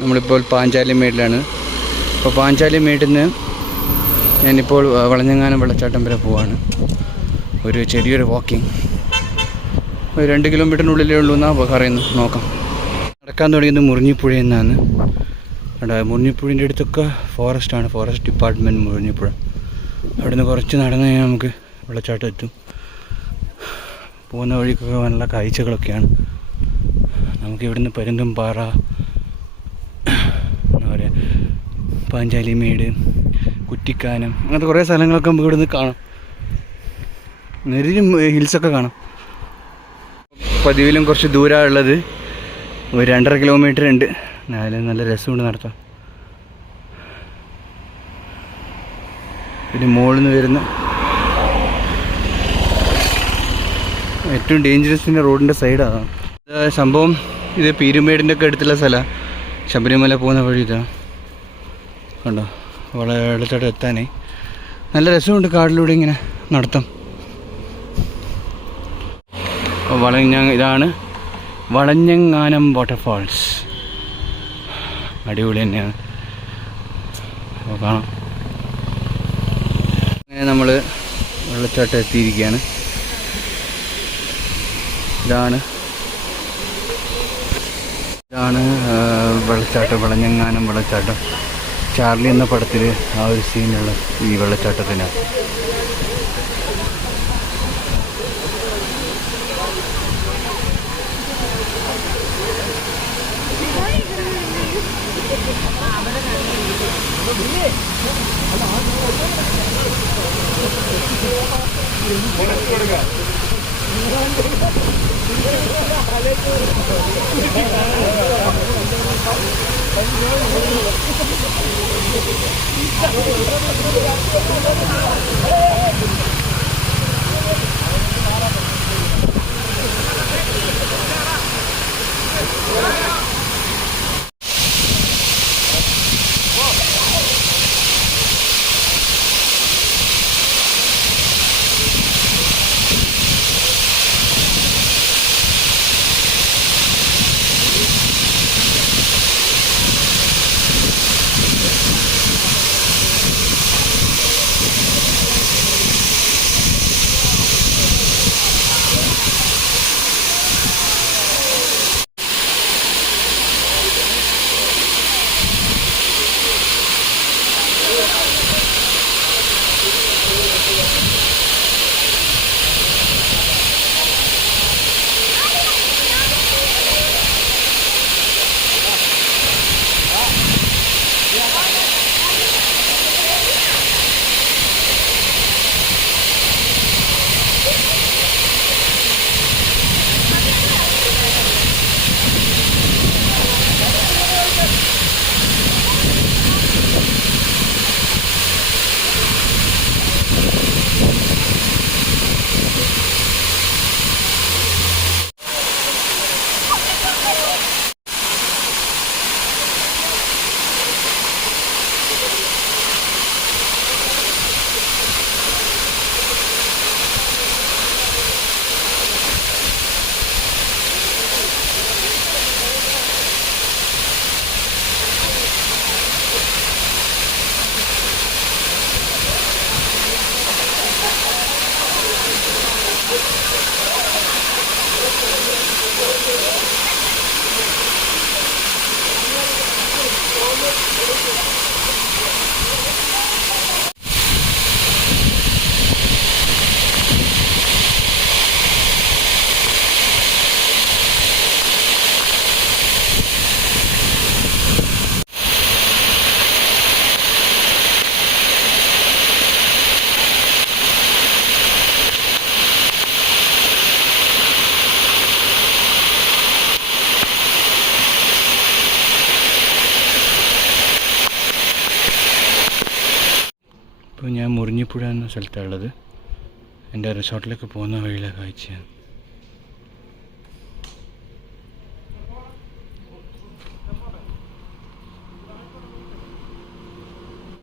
നമ്മളിപ്പോൾ പാഞ്ചാലിമേടിലാണ്. അപ്പോൾ പാഞ്ചാലിമേടിൽ നിന്ന് ഞാനിപ്പോൾ വളഞ്ഞെങ്ങാനം വെള്ളച്ചാട്ടം വരെ പോവാണ്. ഒരു ചെറിയൊരു വാക്കിംഗ്, ഒരു 2 കിലോമീറ്ററിനുള്ളിലേ ഉള്ളൂ എന്നാണ് പറയുന്നത്. നോക്കാം. നടക്കാൻ തുടങ്ങിയത് മുറിഞ്ഞിപ്പുഴയിൽ നിന്നാണ്. അവിടെ മുറിഞ്ഞിപ്പുഴൻ്റെ അടുത്തൊക്കെ ഫോറസ്റ്റാണ്, ഫോറസ്റ്റ് ഡിപ്പാർട്ട്മെൻറ്റ് മുറിഞ്ഞിപ്പുഴ. അവിടെ നിന്ന് കുറച്ച് നടന്നു കഴിഞ്ഞാൽ നമുക്ക് വെള്ളച്ചാട്ടം എത്തും. പോകുന്ന വഴിക്കൊക്കെ നല്ല കാഴ്ചകളൊക്കെയാണ്. നമുക്ക് ഇവിടുന്ന് പരുന്തുംപാറ, എന്താ പറയുക, പാഞ്ചാലിമേട്, കുറ്റിക്കാനം, അങ്ങനത്തെ കുറേ സ്ഥലങ്ങളൊക്കെ നമുക്ക് ഇവിടുന്ന് കാണാം. നിരവധി ഹിൽസൊക്കെ കാണാം. പതിവിലും കുറച്ച് ദൂരമുള്ളത്, ഒരു 2.5 കിലോമീറ്റർ ഉണ്ട്. നല്ല രസമുണ്ട് നടത്താം. പിന്നെ മുകളിൽ നിന്ന് വരുന്ന ഏറ്റവും ഡേഞ്ചറസിൻ്റെ റോഡിൻ്റെ സൈഡാണ് സംഭവം. ഇത് പീരുമേടിൻ്റെ ഒക്കെ അടുത്തുള്ള സ്ഥലമാണ്. ശബരിമല പോകുന്ന വഴി ഇതാണ്. കണ്ടോ, വെള്ളച്ചാട്ടം എത്താനേ നല്ല രസമുണ്ട്. കാടിലൂടെ ഇങ്ങനെ നടത്താം. ഇതാണ് വളഞ്ഞെങ്ങാനം വാട്ടർഫാൾസ്. അടിപൊളി തന്നെയാണ്. അപ്പോൾ കാണാം. അങ്ങനെ നമ്മൾ വെള്ളച്ചാട്ടം എത്തിയിരിക്കുകയാണ്. ഇതാണ് വെള്ളച്ചാട്ടം, വളഞ്ഞെങ്ങാനം വെള്ളച്ചാട്ടം. ചാർലി എന്ന പടത്തിൽ ആ ഒരു സീനുള്ള ഈ വെള്ളച്ചാട്ടത്തിനാണ്. ഇപ്പോൾ ഞാൻ മുറിഞ്ഞിപ്പുഴ എന്ന സ്ഥലത്താണുള്ളത്. എൻ്റെ റിസോർട്ടിലേക്ക് പോകുന്ന വഴിയിലെ കാഴ്ചയാണ്.